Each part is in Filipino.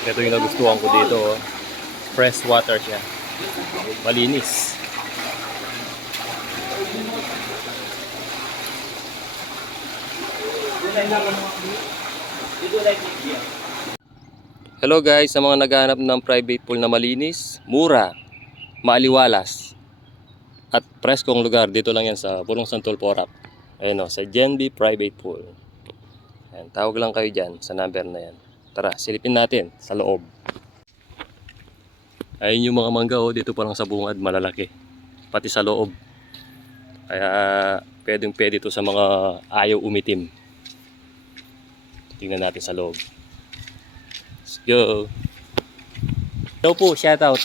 Ito yung nagustuhan ko dito. Oh. Fresh water siya. Malinis. Hello guys, sa mga naghahanap ng private pool na malinis, mura, maaliwalas, at preskong lugar, dito lang yan sa Pulong Santol, Porac. Ayun o, sa Genby Private Pool. Ayan, tawag lang kayo dyan sa number na yan. Tara, silipin natin sa loob. Ayun yung mga mangga oh, dito pa lang sa bungad, malalaki. Pati sa loob. Kaya pwedeng pwede ito sa mga ayaw umitim. Tingnan natin sa loob. Let's go. Hello po, shout out.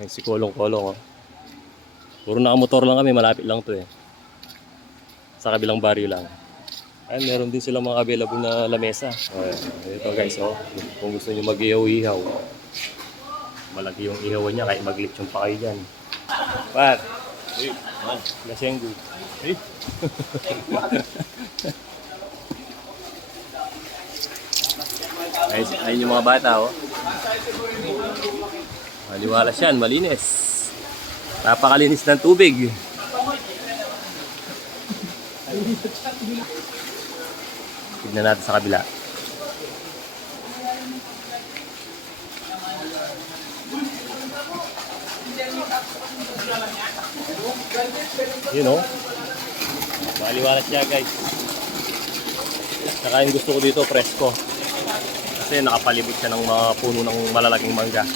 Ay, si Kolong-Kolong oh. Puro nakamotor lang kami, malapit lang to eh. Sa kabilang baryo lang. Ayun, meron din silang mga available na lamesa. Ito guys oh, kung gusto nyo mag-ihaw-ihaw. Malaki yung ihawan niya, kaya mag-lipsyon pa kayo dyan. Par! Hey, man! Lasenggo. Hey! Ayun yung mga bata oh. Maliwalas yan, malinis. Napakalinis ng tubig. Tignan natin sa kabila. You know, maliwalas siya guys. Saka yung gusto ko dito, presko. Kasi nakapalibot siya ng mga puno ng malalaking mangga.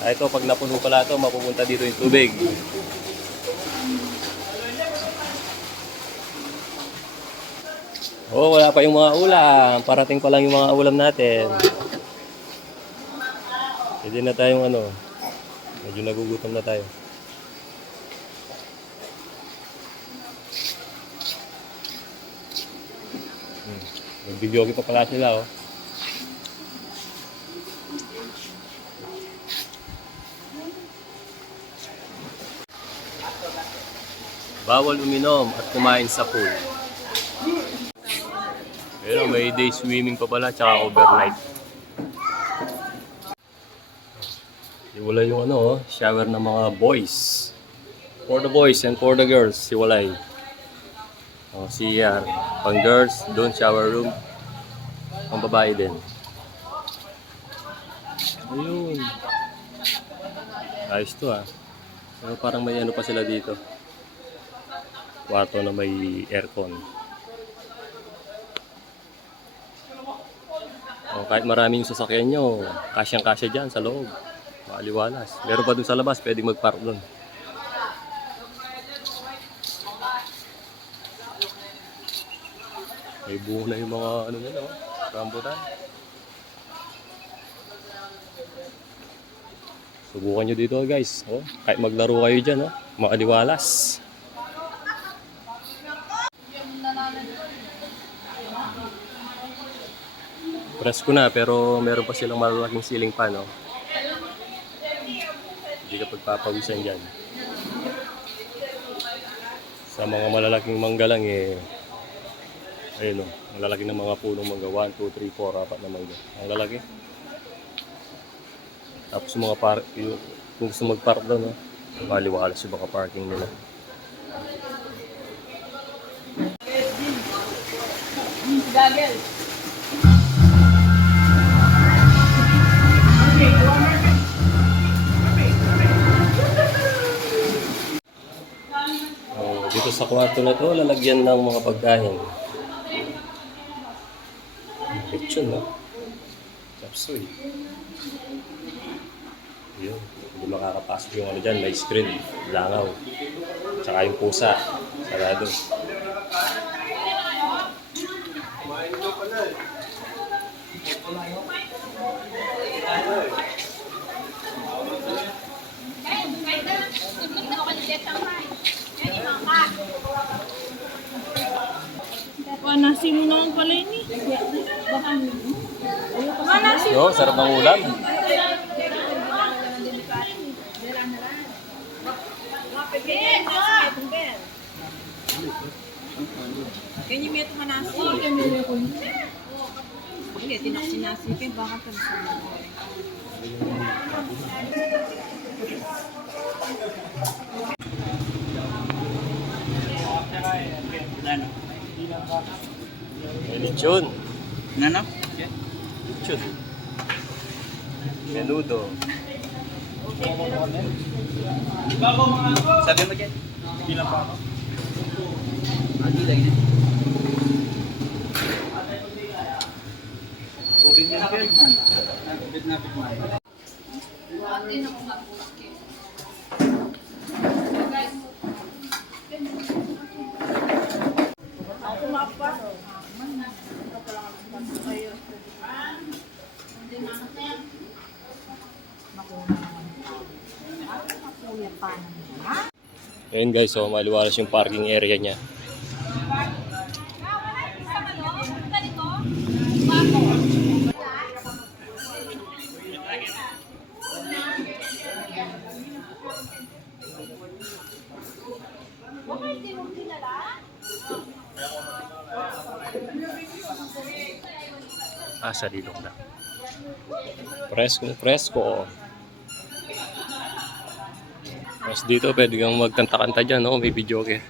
Ito, pag napuno pala ito, mapupunta dito yung tubig. Oh, wala pa yung mga ulam. Parating pa lang yung mga ulam natin. Pwede na tayong ano. Medyo nagugutom na tayo. Nagbibyogi pa pala sila oh. Bawal uminom at kumain sa pool. Pero may day swimming pa pala, tsaka overnight. Iwala yung ano, shower ng mga boys. For the boys and for the girls, siwalay. Oh, CR. Pang girls, doon shower room. Pang babae din. Ayun. Ayos to ah. Pero parang may ano pa sila dito. Kwarto na may aircon. Oh, kahit maraming sasakyan nyo, kasyang-kasya dyan sa loob. Maaliwalas. Meron pa dun sa labas, pwedeng mag-park dun. May buo na yung mga ano nila, oh, rambutan. Subukan nyo dito guys. Oh, kahit maglaro kayo dyan, oh, maaliwalas. Presko na pero meron pa silang malalaking ceiling fan, no? Hindi ka pagpapawisan dyan. Sa mga malalaking mangga lang eh, ayun o, malalaki ng mga punong mangga. 1, 2, 3, 4, 4 na mangga. Ang lalaki. Tapos mga kung gusto mag-park doon, no? Maliwalas yung baka parking nila. Gagel. Dito sa kwarto na to, lalagyan ng mga pagkain. Lechon, no? Chapsuy. Yun, hindi makakapasok yung ano dyan, may screen, langaw. Tsaka yung pusa, sarado. Nasi mo naman pala yun eh. No, sarap ng ulam. Ben, nasa Ben. Can you meet Manasi? Hindi, tinaksinasi ka, baka tansin mo. Lechon. Ano? Lechon. Menudo. Sabi mo dyan. Bilang pa ako. Dilay na. Tubig na pikman. Tubig na pikman. Ayan guys, so maliwalas yung parking area niya. Sa dilong na. Presko. Mas dito pwede kang magkanta-kanta dyan, no? May video okay.